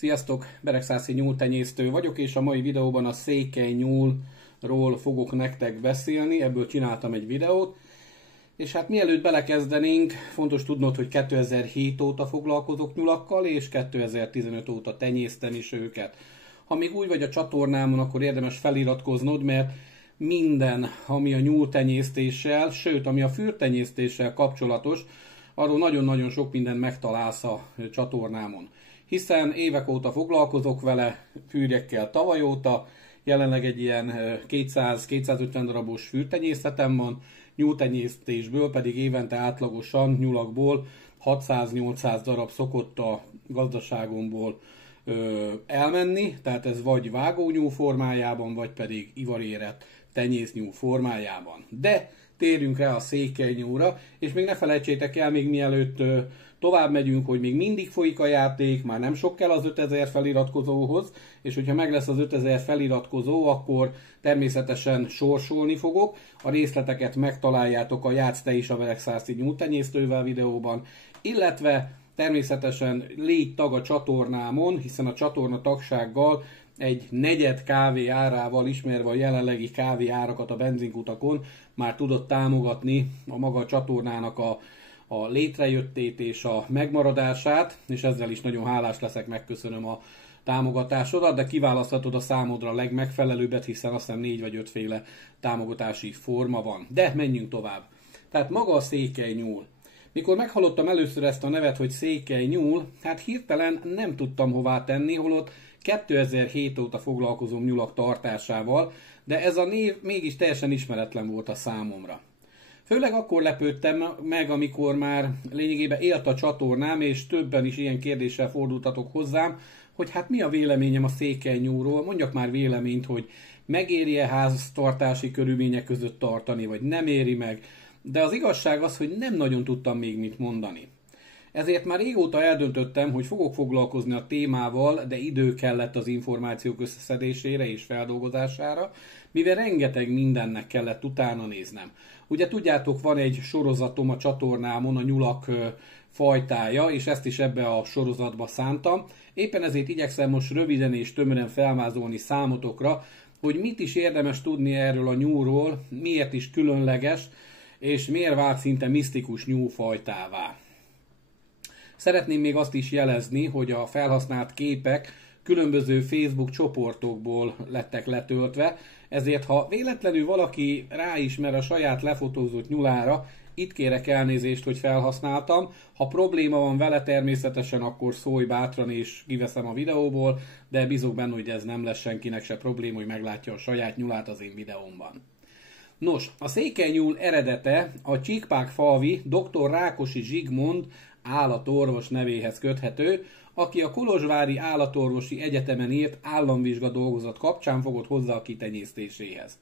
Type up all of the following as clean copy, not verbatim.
Sziasztok, Beregszászi nyúltenyésztő vagyok, és a mai videóban a székely nyúlról fogok nektek beszélni, ebből csináltam egy videót. És hát mielőtt belekezdenénk, fontos tudnod, hogy 2007 óta foglalkozok nyulakkal, és 2015 óta tenyésztem is őket. Ha még új vagy a csatornámon, akkor érdemes feliratkoznod, mert minden, ami a nyúltenyésztéssel, sőt, ami a fürtenyésztéssel kapcsolatos, arról nagyon-nagyon sok mindent megtalálsz a csatornámon. Hiszen évek óta foglalkozok vele, fűrjekkel tavaly óta, jelenleg egy ilyen 200-250 darabos fűrtenyészetem van, nyúltenyésztésből pedig évente átlagosan nyulakból 600-800 darab szokott a gazdaságomból elmenni, tehát ez vagy vágónyúl formájában, vagy pedig ivarérett tenyésznyúl formájában. De térjünk rá a székely nyúlra, és még ne felejtsétek el, még mielőtt tovább megyünk, hogy még mindig folyik a játék, már nem sok kell az 5000 feliratkozóhoz, és hogyha meg lesz az 5000 feliratkozó, akkor természetesen sorsolni fogok. A részleteket megtaláljátok a Játsz te is a Beregszászi nyúltenyésztővel videóban, illetve természetesen légy tag a csatornámon, hiszen a csatorna tagsággal egy negyed kávé árával, ismerve a jelenlegi kávé árakat a benzinkutakon, már tudod támogatni a maga csatornának a létrejöttét és a megmaradását, és ezzel is nagyon hálás leszek, megköszönöm a támogatásodat, de kiválaszthatod a számodra a legmegfelelőbbet, hiszen azt hiszem 4 vagy 5 féle támogatási forma van. De menjünk tovább. Tehát maga a székely nyúl. Mikor meghallottam először ezt a nevet, hogy székely nyúl, hát hirtelen nem tudtam hová tenni, holott 2007 óta foglalkozom nyulak tartásával, de ez a név mégis teljesen ismeretlen volt a számomra. Főleg akkor lepődtem meg, amikor már lényegében élt a csatornám, és többen is ilyen kérdéssel fordultatok hozzám, hogy hát mi a véleményem a székely nyúlról, mondjak már véleményt, hogy megéri-e háztartási körülmények között tartani, vagy nem éri meg, de az igazság az, hogy nem nagyon tudtam még mit mondani. Ezért már régóta eldöntöttem, hogy fogok foglalkozni a témával, de idő kellett az információk összeszedésére és feldolgozására, mivel rengeteg mindennek kellett utána néznem. Ugye tudjátok, van egy sorozatom a csatornámon, a nyulak fajtája, és ezt is ebbe a sorozatba szántam. Éppen ezért igyekszem most röviden és tömören felvázolni számotokra, hogy mit is érdemes tudni erről a nyúlról, miért is különleges, és miért vált szinte misztikus nyúlfajtává. Szeretném még azt is jelezni, hogy a felhasznált képek különböző Facebook csoportokból lettek letöltve, ezért ha véletlenül valaki ráismer a saját lefotózott nyulára, itt kérek elnézést, hogy felhasználtam. Ha probléma van vele, természetesen akkor szólj bátran és kiveszem a videóból, de bízok benne, hogy ez nem lesz senkinek se probléma, hogy meglátja a saját nyulát az én videómban. Nos, a székely nyúl eredete a csíkpákfalvi dr. Rákosi Zsigmond állatorvos nevéhez köthető, aki a Kolozsvári Állatorvosi Egyetemen írt államvizsga dolgozat kapcsán fogott hozzá a kitenyésztéséhez.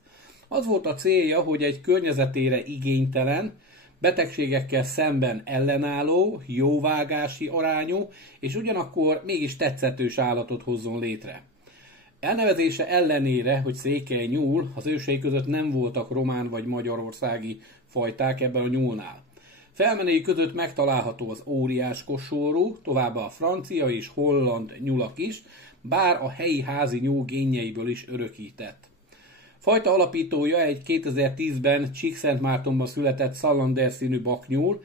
Az volt a célja, hogy egy környezetére igénytelen, betegségekkel szemben ellenálló, jóvágási arányú, és ugyanakkor mégis tetszetős állatot hozzon létre. Elnevezése ellenére, hogy székely nyúl, az ősei között nem voltak román vagy magyarországi fajták ebben a nyúlnál. Felmenői között megtalálható az óriás kosorú, továbbá a francia és holland nyulak is, bár a helyi házi nyúl génjeiből is örökített. Fajta alapítója egy 2010-ben Csíkszentmártonban született Salander színű baknyúl,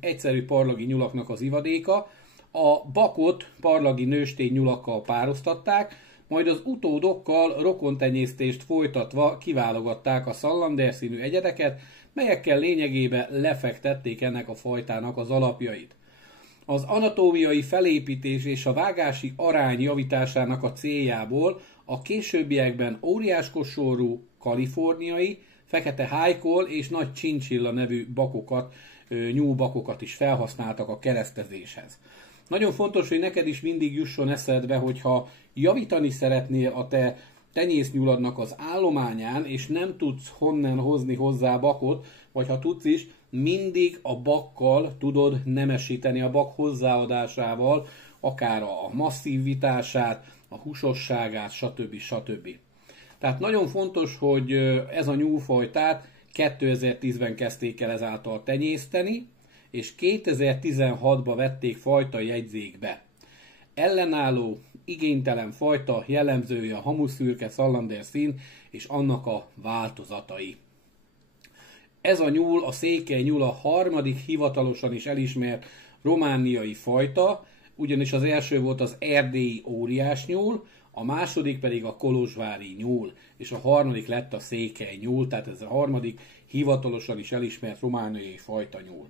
egyszerű parlagi nyulaknak az ivadéka. A bakot parlagi nőstény nyulakkal pároztatták, majd az utódokkal rokontenyésztést folytatva kiválogatták a Salander színű egyedeket, melyekkel lényegében lefektették ennek a fajtának az alapjait. Az anatómiai felépítés és a vágási arány javításának a céljából a későbbiekben óriáskosorú, kaliforniai, fekete hájkol és nagy chinchilla nevű bakokat, nyúlbakokat is felhasználtak a keresztezéshez. Nagyon fontos, hogy neked is mindig jusson eszedbe, hogyha javítani szeretnél a te tenyésznyuladnak az állományán, és nem tudsz honnan hozni hozzá bakot, vagy ha tudsz is, mindig a bakkal tudod nemesíteni, a bak hozzáadásával, akár a masszivitását, a húsosságát, stb. Tehát nagyon fontos, hogy ez a nyúlfajtát 2010-ben kezdték el ezáltal tenyészteni, és 2016-ban vették fajta jegyzékbe. ellenálló, igénytelen fajta, jellemzője a hamuszürke szallander szín és annak a változatai. Ez a nyúl, a székely nyúl a harmadik hivatalosan is elismert romániai fajta, ugyanis az első volt az erdélyi óriásnyúl, a második pedig a kolozsvári nyúl, és a harmadik lett a székely nyúl, tehát ez a harmadik hivatalosan is elismert romániai fajta nyúl.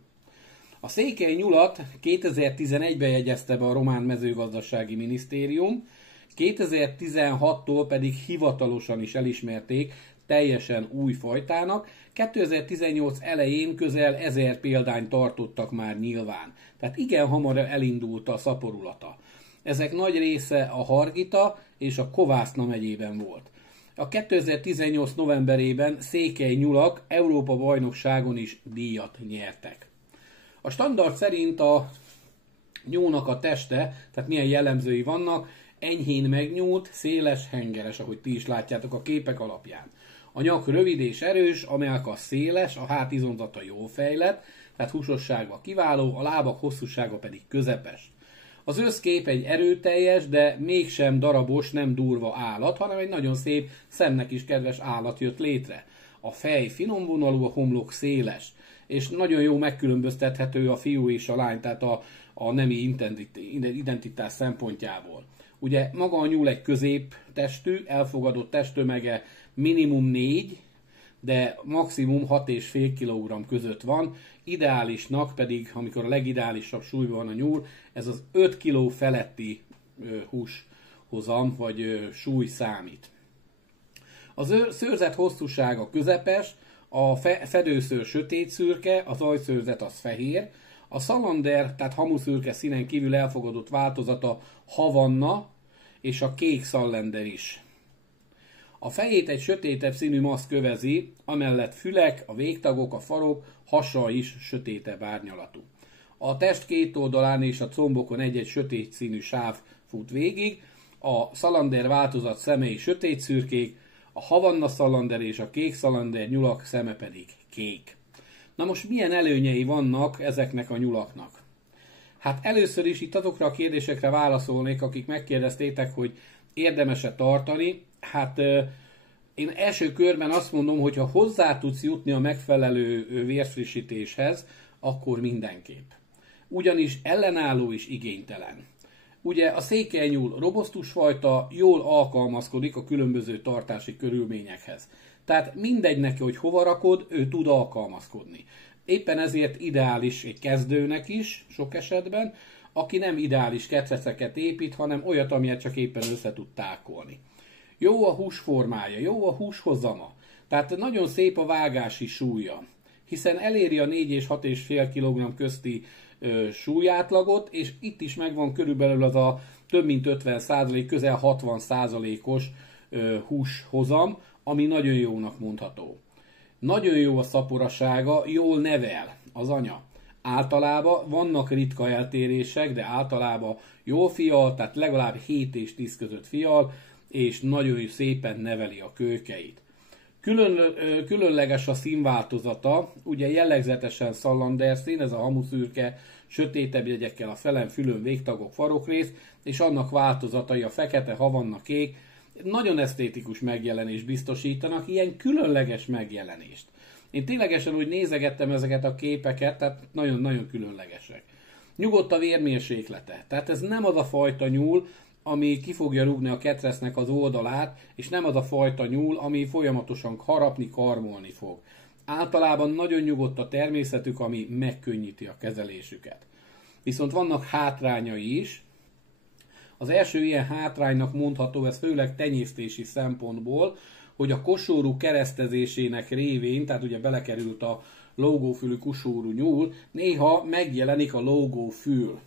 A székely nyulat 2011-ben jegyezte be a román mezőgazdasági minisztérium, 2016-tól pedig hivatalosan is elismerték teljesen új fajtának, 2018 elején közel 1000 példányt tartottak már nyilván, tehát igen hamar elindult a szaporulata. Ezek nagy része a Hargita és a Kovászna megyében volt. A 2018 novemberében székely nyulak Európa bajnokságon is díjat nyertek. A standard szerint a nyúlnak a teste, tehát milyen jellemzői vannak, enyhén megnyúlt, széles, hengeres, ahogy ti is látjátok a képek alapján. A nyak rövid és erős, a mellkas széles, a hátizomzata jól fejlett, tehát húsossága kiváló, a lábak hosszúsága pedig közepes. Az összkép egy erőteljes, de mégsem darabos, nem durva állat, hanem egy nagyon szép, szemnek is kedves állat jött létre. A fej finomvonalú, a homlok széles, és nagyon jó megkülönböztethető a fiú és a lány, tehát a nemi identitás szempontjából. Ugye maga a nyúl egy középtestű, elfogadott testtömege minimum 4, de maximum 6,5 kg között van, ideálisnak pedig, amikor a legideálisabb súlyban van a nyúl, ez az 5 kg feletti húshozam vagy súly számít. Az szőrzet hosszúsága közepes, a fedőszőr sötétszürke, az ajszőrzet az fehér, a szalander, tehát hamuszürke színen kívül elfogadott változata havanna, és a kék szalander is. A fejét egy sötétebb színű maszk kövezi, amellett fülek, a végtagok, a farok, hasa is sötétebb árnyalatú. A test két oldalán és a combokon egy-egy sötét színű sáv fut végig, a szalander változat szemei sötét szürkék, a havanna szalander és a kék szalander nyulak szeme pedig kék. Na most milyen előnyei vannak ezeknek a nyulaknak? Hát először is itt azokra a kérdésekre válaszolnék, akik megkérdeztétek, hogy érdemes-e tartani. Hát én első körben azt mondom, hogy ha hozzá tudsz jutni a megfelelő vérfrissítéshez, akkor mindenképp. Ugyanis ellenálló és igénytelen. Ugye a székely nyúl robosztus fajta, jól alkalmazkodik a különböző tartási körülményekhez. Tehát mindegy neki, hogy hova rakod, ő tud alkalmazkodni. Éppen ezért ideális egy kezdőnek is, sok esetben, aki nem ideális ketreceket épít, hanem olyat, amilyet csak éppen össze tud tákolni. Jó a húsformája, jó a húshozama, tehát nagyon szép a vágási súlya, hiszen eléri a 4 és 6,5 kg közti súlyátlagot, és itt is megvan körülbelül az a több mint 50%, közel 60%-os húshozam, ami nagyon jónak mondható. Nagyon jó a szaporasága, jól nevel az anya. Általában vannak ritka eltérések, de általában jó fial, tehát legalább 7 és 10 között fial, és nagyon szépen neveli a kőkeit. Különleges a színváltozata, ugye jellegzetesen szallander szín, ez a hamuszürke, sötétebb jegyekkel a felen, fülön, végtagok, farokrész, és annak változatai a fekete, havanna, kék, nagyon esztétikus megjelenést biztosítanak, ilyen különleges megjelenést. Én ténylegesen úgy nézegettem ezeket a képeket, tehát nagyon-nagyon különlegesek. Nyugodt a vérmérséklete, tehát ez nem az a fajta nyúl, ami ki fogja rúgni a ketresznek az oldalát, és nem az a fajta nyúl, ami folyamatosan harapni, karmolni fog. Általában nagyon nyugodt a természetük, ami megkönnyíti a kezelésüket. Viszont vannak hátrányai is. Az első ilyen hátránynak mondható, ez főleg tenyésztési szempontból, hogy a kosórú keresztezésének révén, tehát ugye belekerült a lógófülű kosórú nyúl, néha megjelenik a lógófül,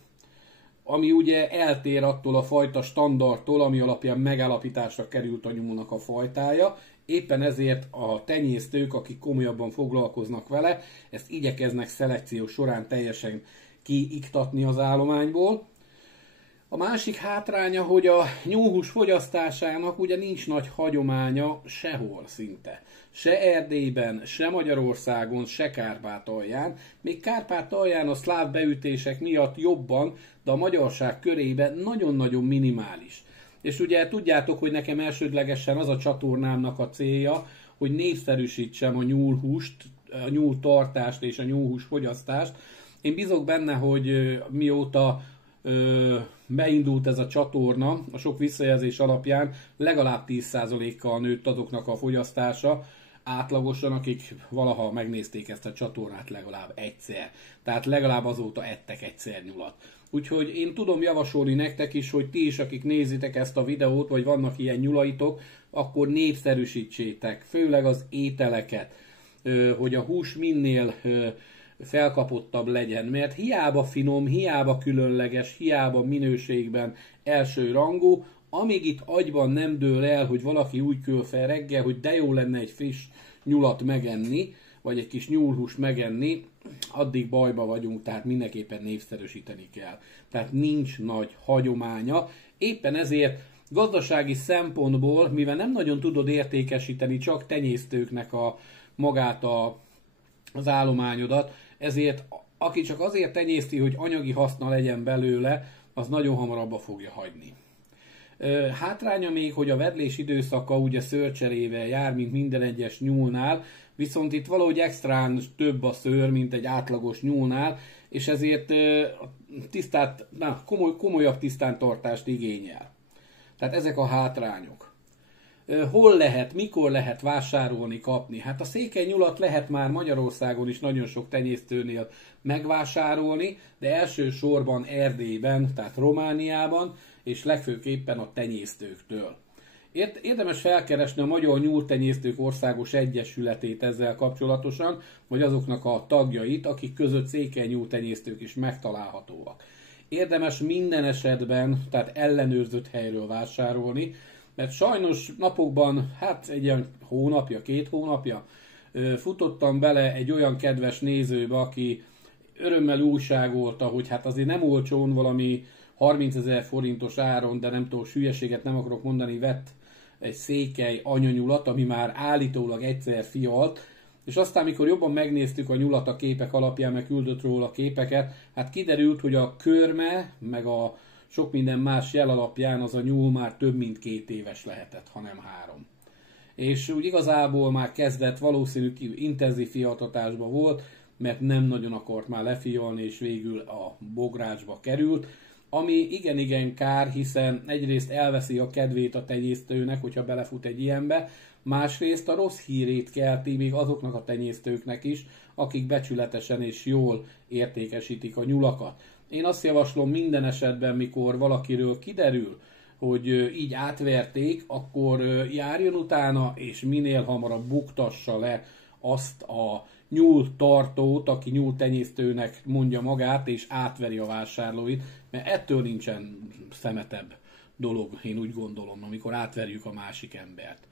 ami ugye eltér attól a fajta standardtól, ami alapján megállapításra került a nyúlnak a fajtája. Éppen ezért a tenyésztők, akik komolyabban foglalkoznak vele, ezt igyekeznek szelekció során teljesen kiiktatni az állományból. A másik hátránya, hogy a nyúlhús fogyasztásának ugye nincs nagy hagyománya sehol szinte. Se Erdélyben, se Magyarországon, se Kárpátalján. Még Kárpátalján a szláv beütések miatt jobban, de a magyarság körében nagyon-nagyon minimális. És ugye tudjátok, hogy nekem elsődlegesen az a csatornámnak a célja, hogy népszerűsítsem a nyúlhúst, a nyúltartást és a nyúlhús fogyasztást. Én bízok benne, hogy mióta beindult ez a csatorna, a sok visszajelzés alapján legalább 10%-kal nőtt azoknak a fogyasztása, átlagosan, akik valaha megnézték ezt a csatornát legalább egyszer. Tehát legalább azóta ettek egyszer nyulat. Úgyhogy én tudom javasolni nektek is, hogy ti is, akik nézitek ezt a videót, vagy vannak ilyen nyulaitok, akkor népszerűsítsétek, főleg az ételeket, hogy a hús minél felkapottabb legyen, mert hiába finom, hiába különleges, hiába minőségben első rangú, amíg itt agyban nem dől el, hogy valaki úgy kül fel reggel, hogy de jó lenne egy friss nyulat megenni, vagy egy kis nyúlhúst megenni, addig bajba vagyunk, tehát mindenképpen népszerűsíteni kell. Tehát nincs nagy hagyománya, éppen ezért gazdasági szempontból, mivel nem nagyon tudod értékesíteni csak tenyésztőknek magát az állományodat, ezért aki csak azért tenyészti, hogy anyagi haszna legyen belőle, az nagyon hamar abba fogja hagyni. Hátránya még, hogy a vedlés időszaka ugye szőrcserével jár, mint minden egyes nyúlnál, viszont itt valahogy extrán több a szőr, mint egy átlagos nyúlnál, és ezért komolyabb tisztántartást igényel. Tehát ezek a hátrányok. Hol lehet, mikor lehet vásárolni, kapni? Hát a székely nyulat lehet már Magyarországon is nagyon sok tenyésztőnél megvásárolni, de elsősorban Erdélyben, tehát Romániában, és legfőképpen a tenyésztőktől. Érdemes felkeresni a Magyar Nyúltenyésztők Országos Egyesületét ezzel kapcsolatosan, vagy azoknak a tagjait, akik között székely nyúltenyésztők is megtalálhatóak. Érdemes minden esetben, tehát ellenőrzött helyről vásárolni, mert sajnos napokban, hát egy ilyen hónapja, 2 hónapja futottam bele egy olyan kedves nézőbe, aki örömmel újságolta, hogy hát azért nem olcsón valami 30 000 forintos áron, de nem tudom, hülyeséget nem akarok mondani, vett egy székely anyanyulat, ami már állítólag egyszer fialt, és aztán, mikor jobban megnéztük a nyulat a képek alapján, meg küldött róla képeket, hát kiderült, hogy a körme, meg a sok minden más jel alapján az a nyúl már több mint 2 éves lehetett, hanem 3. És úgy igazából már kezdett, valószínű intenzív fialtatásba volt, mert nem nagyon akart már lefialni, és végül a bográcsba került, ami igen kár, hiszen egyrészt elveszi a kedvét a tenyésztőnek, hogyha belefut egy ilyenbe, másrészt a rossz hírét kelti még azoknak a tenyésztőknek is, akik becsületesen és jól értékesítik a nyulakat. Én azt javaslom minden esetben, mikor valakiről kiderül, hogy így átverték, akkor járjon utána, és minél hamarabb buktassa le azt a nyúltartót, aki nyúltenyésztőnek mondja magát, és átveri a vásárlóit, mert ettől nincsen szemetebb dolog, én úgy gondolom, amikor átverjük a másik embert.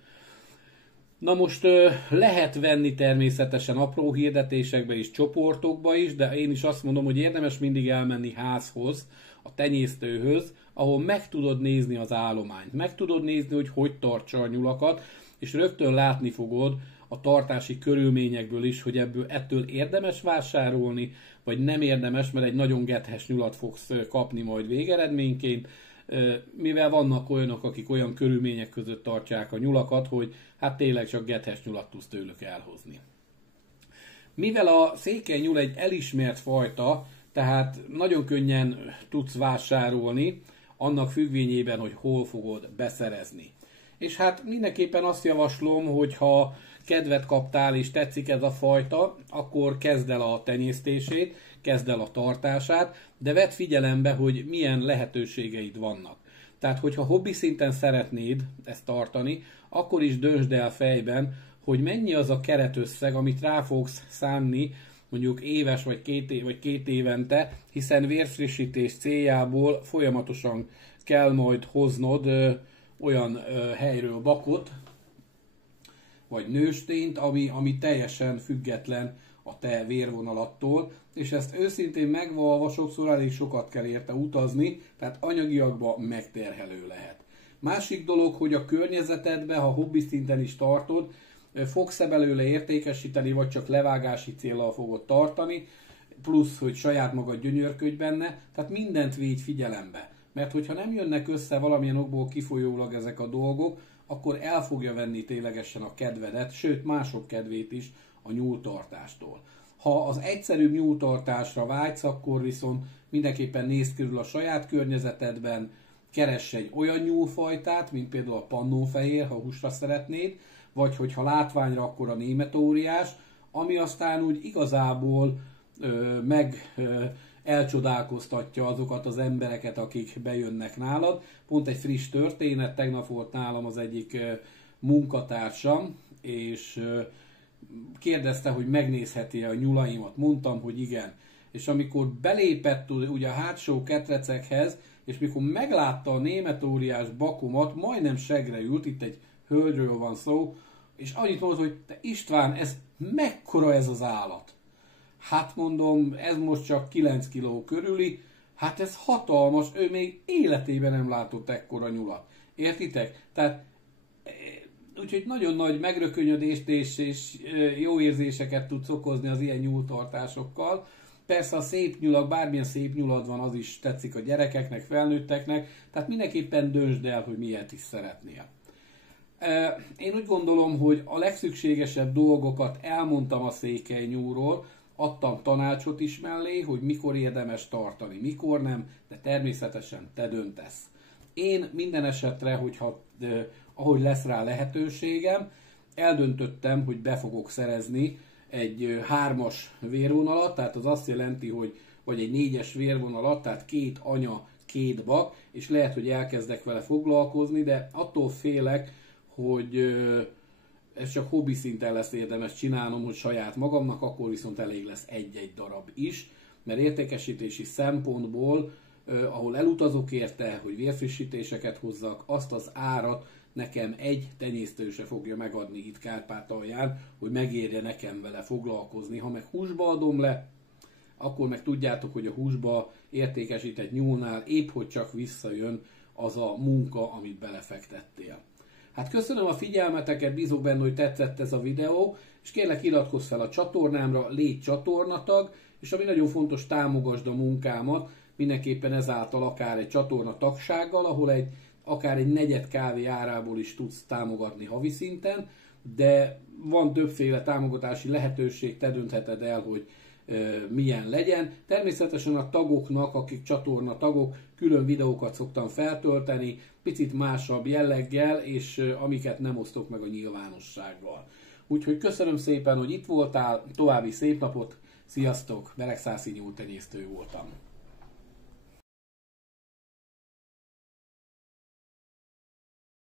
Na most lehet venni természetesen apró hirdetésekbe és csoportokba is, de én is azt mondom, hogy érdemes mindig elmenni házhoz, a tenyésztőhöz, ahol meg tudod nézni az állományt, meg tudod nézni, hogy tartsa a nyulakat, és rögtön látni fogod a tartási körülményekből is, hogy ettől érdemes vásárolni, vagy nem érdemes, mert egy nagyon gethes nyulat fogsz kapni majd végeredményként, mivel vannak olyanok, akik olyan körülmények között tartják a nyulakat, hogy hát tényleg csak gethes nyulat tudsz tőlük elhozni. Mivel a székely nyúl egy elismert fajta, tehát nagyon könnyen tudsz vásárolni, annak függvényében, hogy hol fogod beszerezni. És hát mindenképpen azt javaslom, hogy ha kedvet kaptál és tetszik ez a fajta, akkor kezd el a tenyésztését, kezd el a tartását, de vedd figyelembe, hogy milyen lehetőségeid vannak. Tehát, hogyha hobbi szinten szeretnéd ezt tartani, akkor is döntsd el fejben, hogy mennyi az a keretösszeg, amit rá fogsz szánni, mondjuk éves vagy 2 évente, hiszen vérfrissítés céljából folyamatosan kell majd hoznod olyan helyről bakot, vagy nőstényt, ami teljesen független a te vérvonaladtól, és ezt őszintén megvalva sokszor elég sokat kell érte utazni, tehát anyagiakban megterhelő lehet. Másik dolog, hogy a környezetedbe, ha hobbi szinten is tartod, fogsz-e belőle értékesíteni, vagy csak levágási céllal fogod tartani, plusz, hogy saját magad gyönyörködj benne, tehát mindent védj figyelembe. Mert hogyha nem jönnek össze valamilyen okból kifolyólag ezek a dolgok, akkor el fogja venni ténylegesen a kedvedet, sőt mások kedvét is a nyúltartástól. Ha az egyszerűbb nyúltartásra vágysz, akkor viszont mindenképpen nézd körül a saját környezetedben, keress egy olyan nyúlfajtát, mint például a pannonfehér, ha húsra szeretnéd, vagy hogyha látványra, akkor a német óriás, ami aztán úgy igazából elcsodálkoztatja azokat az embereket, akik bejönnek nálad. Pont egy friss történet, tegnap volt nálam az egyik munkatársam, és kérdezte, hogy megnézheti a nyulaimat. Mondtam, hogy igen. És amikor belépett ugye a hátsó ketrecekhez, és mikor meglátta a német óriás bakomat, majdnem segre ült, itt egy hölgyről van szó, és annyit mondott, hogy te István, ez mekkora ez az állat? Hát mondom, ez most csak 9 kiló körüli, hát ez hatalmas, ő még életében nem látott ekkora nyulat. Értitek? Tehát úgyhogy nagyon nagy megrökönyödést és jó érzéseket tudsz okozni az ilyen nyúltartásokkal. Persze a szép nyulak, bármilyen szép nyulad van, az is tetszik a gyerekeknek, felnőtteknek, tehát mindenképpen döntsd el, hogy miért is szeretnél. Én úgy gondolom, hogy a legszükségesebb dolgokat elmondtam a székely nyúlról, adtam tanácsot is mellé, hogy mikor érdemes tartani, mikor nem, de természetesen te döntesz. Én minden esetre, hogyha ahogy lesz rá lehetőségem, eldöntöttem, hogy be fogok szerezni egy 3-as vérvonalat, tehát az azt jelenti, hogy vagy egy 4-es vérvonalat, tehát 2 anya, 2 bak, és lehet, hogy elkezdek vele foglalkozni, de attól félek, hogy ez csak hobbi szinten lesz érdemes csinálnom, hogy saját magamnak, akkor viszont elég lesz egy-egy darab is, mert értékesítési szempontból, ahol elutazok érte, hogy vérfrissítéseket hozzak, azt az árat nekem egy tenyésztő se fogja megadni itt Kárpátalján, hogy megérje nekem vele foglalkozni. Ha meg húsba adom le, akkor meg tudjátok, hogy a húsba értékesített nyúlnál épp hogy csak visszajön az a munka, amit belefektettél. Hát köszönöm a figyelmeteket, bízok benne, hogy tetszett ez a videó, és kérlek iratkozz fel a csatornámra, légy csatornatag, és ami nagyon fontos, támogasd a munkámat, mindenképpen ezáltal akár egy csatorna tagsággal, ahol akár egy negyed kávé árából is tudsz támogatni havi szinten, de van többféle támogatási lehetőség, te döntheted el, hogy milyen legyen. Természetesen a tagoknak, akik csatorna tagok, külön videókat szoktam feltölteni, picit másabb jelleggel, és amiket nem osztok meg a nyilvánossággal. Úgyhogy köszönöm szépen, hogy itt voltál, további szép napot, sziasztok, Beregszászi nyúltenyésztő voltam.